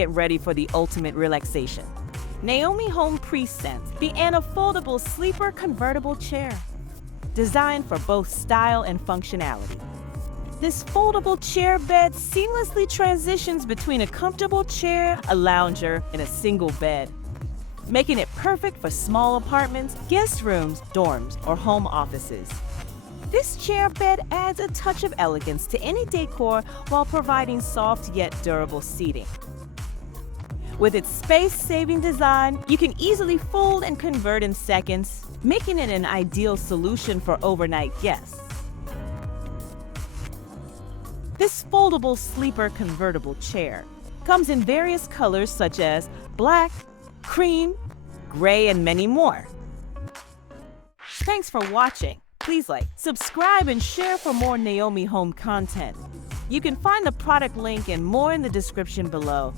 get ready for the ultimate relaxation. Naomi Home presents the foldable sleeper convertible chair, designed for both style and functionality. This foldable chair bed seamlessly transitions between a comfortable chair, a lounger, and a single bed, making it perfect for small apartments, guest rooms, dorms, or home offices. This chair bed adds a touch of elegance to any decor while providing soft yet durable seating. With its space-saving design, you can easily fold and convert in seconds, making it an ideal solution for overnight guests. This foldable sleeper convertible chair comes in various colors such as black, cream, gray, and many more. Thanks for watching. Please like, subscribe, and share for more Naomi Home content. You can find the product link and more in the description below.